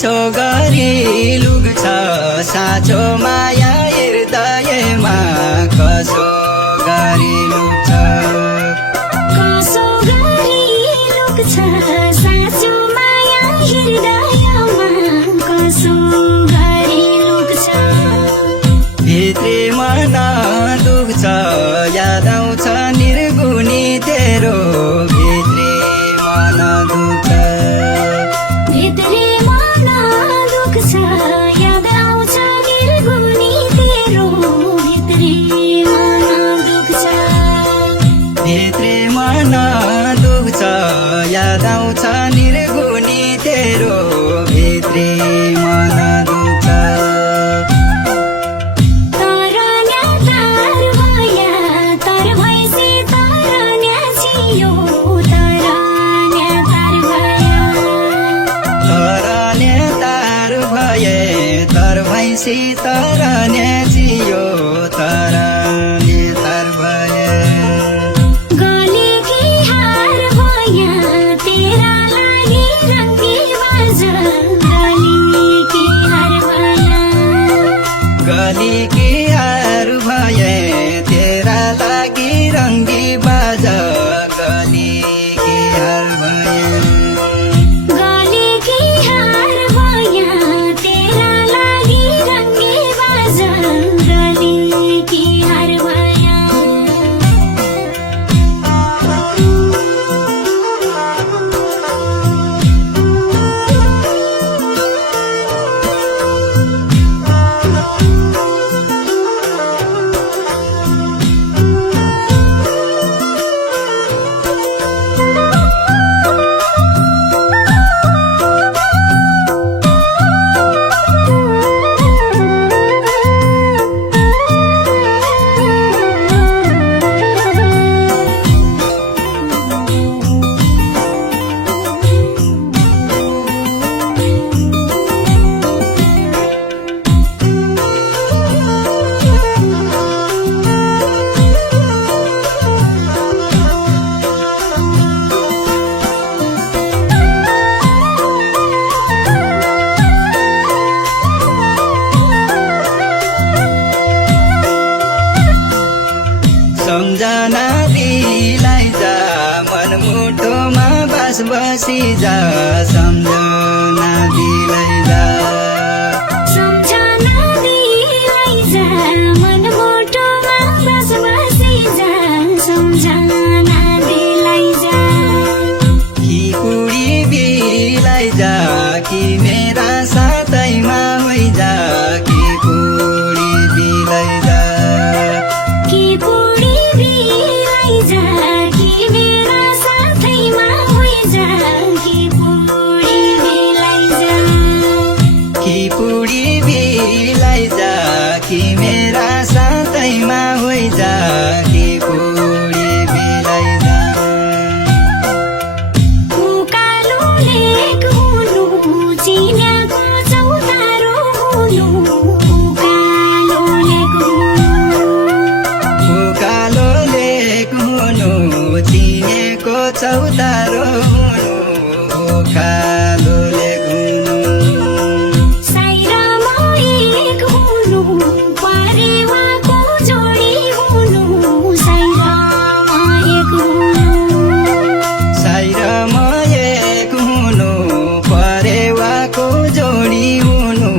कसो गरी लुक्छ साँचो माया हृदयमा कसो गरी लुक्छ कसो गरी लुक्छ साँचो माया हृदयमा कसो गरी लुक्छ भित्री मन दुख्छ याद आउँछ निर्गुणी तेरो भित्री मन दुख्छ भित्री मन दुख्छ याद आउँछ निर्गुणी तेरो भित्री मन दुख्छ भित्री मन दुख्छ याद आउँछ निर्गुणी तेरो भित्री मन दुख्छ तर न्यातार भया तर भैँसी तर न्याचियो तर न्यातार भया तर नेतार भए तर भैँसी तर न्याचियो तर नेतार भए गलेकी हार भया तेरा लागि रङ्गी बाजा गलेकी हार भया गलीकी हार भए तेरा लागि रङ्गी बाजा गलीकी हार भए गलेकी हार भया तेरा लागि रङ्गी बाजा गलेकी हार भया सम्झना दिलाई जा मनमुटोमा बास बसी जा सम्झना दिलाई जा सम्झना दिलाई जा मनमुटोमा बस बसी जा सम्झना दिलाई जा कि कुडी बिलाई जा कि मेरा साथैमा होइजा कि कुडी बिलाई जा कि पुडी बिलाई जा कि मेरा साथैमा होइजा कि पुडी बिलाई जा कि पुडी बिलाई जा कि मेरा साथैमा होइजा कि पुडी बिलाई जा उकालो लेक हुनु चिन्याको चौतारो हुनु उकालो लेक हुनु उकालो लेक हुनु चिनेको चौतारो हुनु उकालो लेक हुनु साइरामा एक हुनु परेवाको जोडी हुनु साइरामा एक हुनु साइरमा एक हुनु परेवाको जोडी हुनु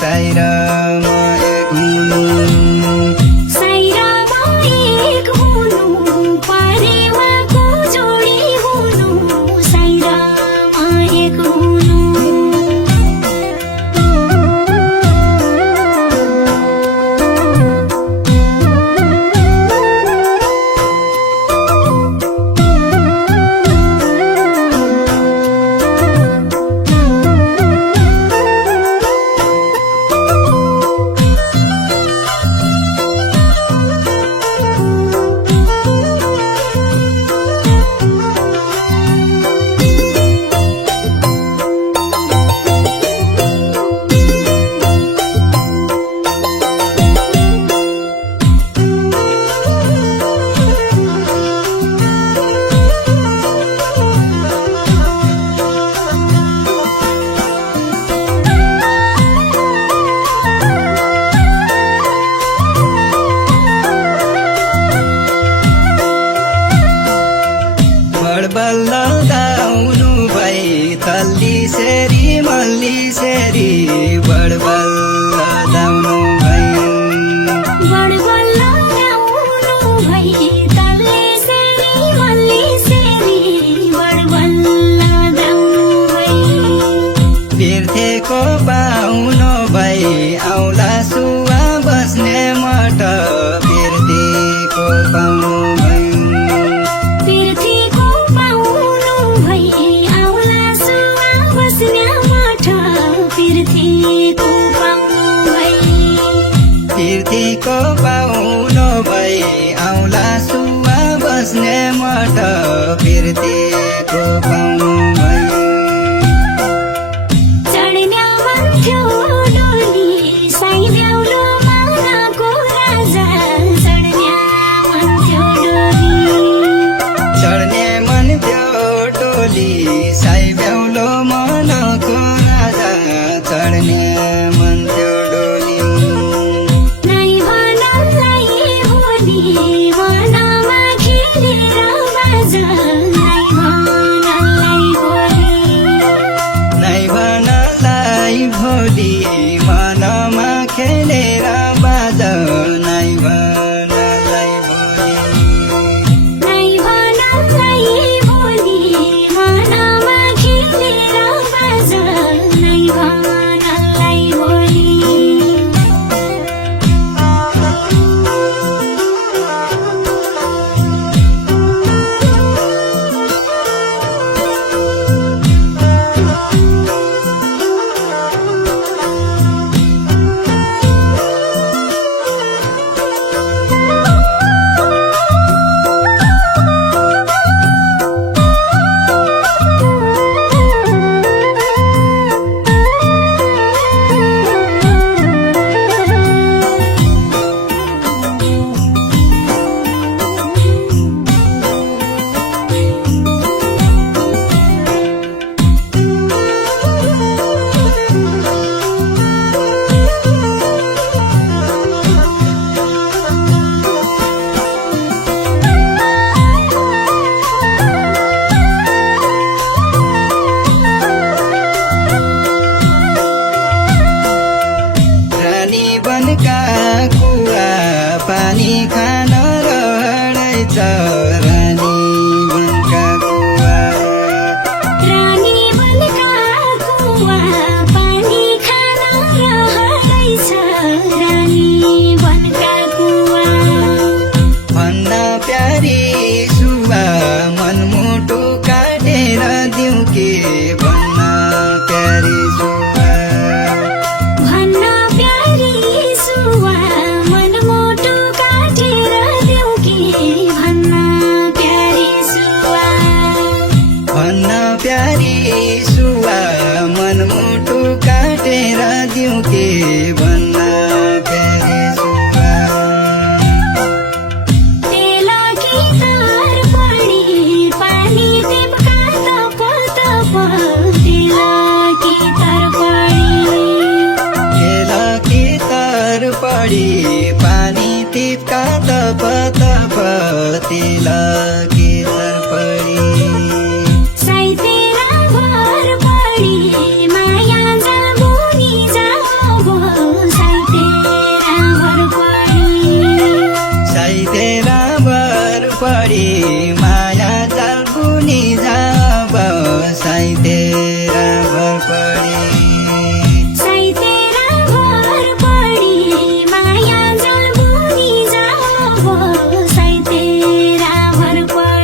साइरमा एक हुनु साइरामा एक हुनु परेवाको जोडी हुनु साइरामा एक हुनु पाउनु भई आउला सुवा बस्ने मठ पिर्तीको पाउनु भई पिर्थीको पाउनु भई आउला सुवा बस्ने मठ पिर्थीको पाउनु भई पिर्तीको पाउनु भई आउला सुवा बस्ने मठ पिर्तीको पाउनु भई चढ्ने मन थियो डोली साइदेउलो मानाको राजा चढ्ने मन थियो डोली चढ्ने मन थियो टोली साई बेहुलो मनको राजा चढ्ने मन थियो डोली नाइ भनलाई होली मनमा खेलेर बाजा नाइ भनलाई होली नै भनलाई भोलि मनमा खेलेर बाज नै भनलाई भोलि नाइ भनलाई होली मनमा खेलेर बाजा नाइ भनलाई होली रानी बनका कुवा पानी खान रहँदैछ रानी बनका कुवा रानी बनका कुवा पानी खान रहँदैछ रानी बनका कुवा भन्न प्यारी सुवा मनमुटु काटेर दिउँ के भन्न प्यारी सुवा भन्न प्यारी सुवा मनमुटु काटेर देऊ कि भन्न प्यारी सुवा भन्न प्यारी सुवा मनमुटु काटेर दिउँ के भन्न प्यारी सुवा तेल कि तार पडी पानी टिप्का तप तप तेल कि तार पडी खेल कि तर पडी पानी टिप्का तप तप तिल कि तर पडी साइतेरा भर पडी माया जाबुनी जाबो साइतेरा भर पडी साइतेरा भर पडी माया जाल बुनी जाब साइतेरा भर पडी साइतेरा भर पडी माया जाबुनी जाबो साइतेरा भर पडी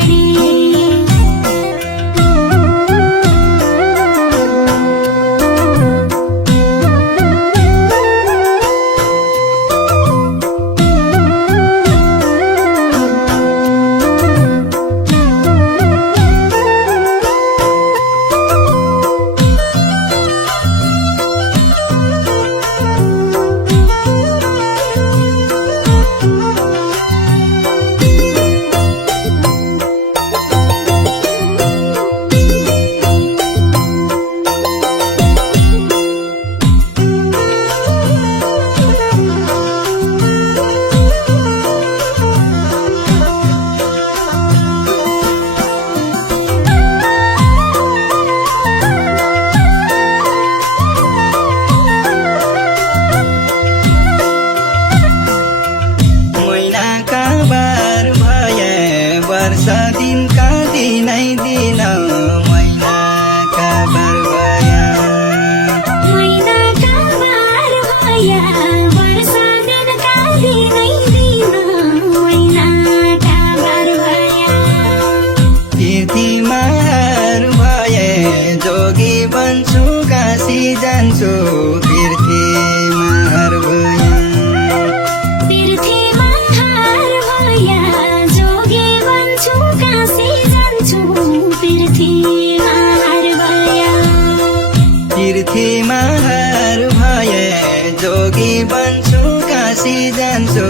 जोगी बन्छु काशी जान्छु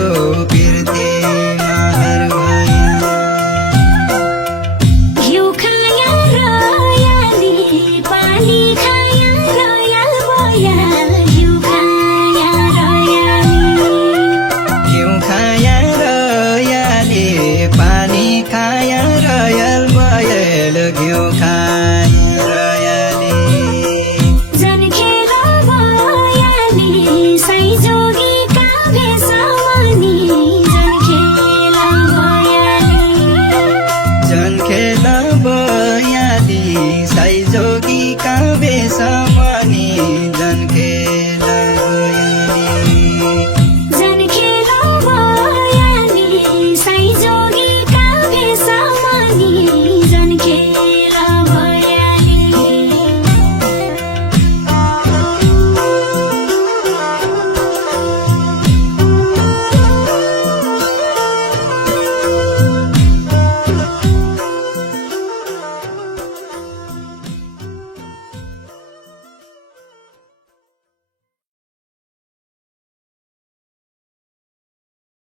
फिर्ती